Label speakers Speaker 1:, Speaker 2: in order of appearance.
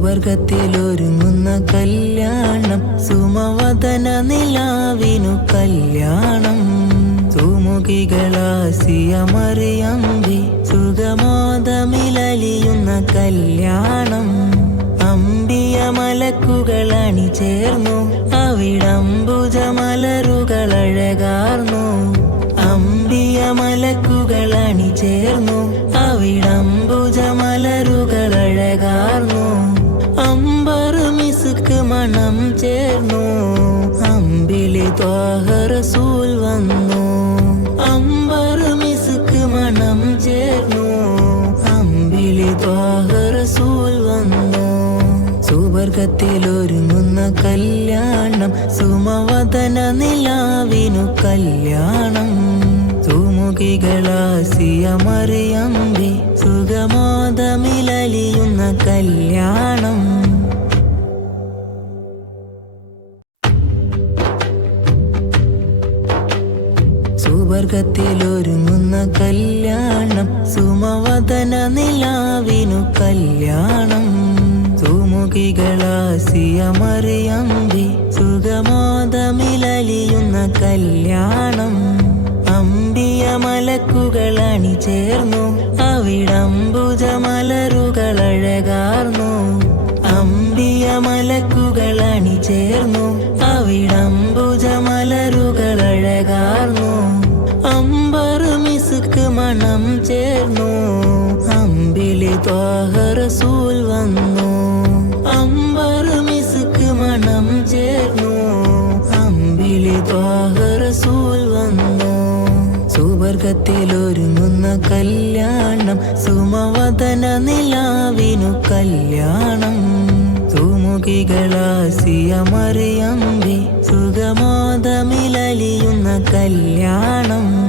Speaker 1: സുവർഗത്തിലൊരുങ്ങുന്ന കല്യാണം സുമവദന നിലാവിനു കല്യാണം. സുമുഖികളാസിയമറിയമ്പി സുഗമോദമിലലിയുന്ന കല്യാണം. അമ്പിയ മലക്കുകൾ അണിചേർന്നു ചേർന്നു അവിടംബുജമലരുകളഴകാർന്നു. അമ്പിയ മലക്കുകൾ ചേർന്നു ത്വാഹറസൂൽ വന്നു. ചേർന്നു. റസൂൽ വന്നു. സുവർഗത്തിലൊരുങ്ങുന്ന കല്യാണം സുമവദന നിലാവിനു കല്യാണം. സുമുഖികളാസിയമറിയമ്പി സുഖമോദമിലലിയുന്ന കല്യാണം. സുവർഗത്തിലൊരുങ്ങുന്ന കല്യാണം സുമവദന നിലാവിനു കല്യാണം. സുമുഖികളാസിയമറിയമ്പി സുഗമോദമിലലിയുന്ന കല്യാണം. അമ്പിയ മലക്കുകളണി ചേർന്നു അവിടംബുജമലരുകളഴകാർന്നു. അമ്പിയ മലക്കുകളണി ചേർന്നു അവിടംബുജമലരുകളഴകാർന്നു മിസുക്ക് മണം ചേർന്നു. അമ്പിളി ത്വാഹറസൂൽ വന്നു. അമ്പർ മിസുക്ക് മണം ചേർന്നു. അമ്പിളി ത്വാഹറസൂൽ വന്നു. സുവർഗത്തിലൊരുങ്ങുന്ന കല്യാണം സുമവദന നിലാവിനു കല്യാണം. സുമുഖികളാസിയമറിയമ്പി സുഖമോദമിലലിയുന്ന കല്യാണം.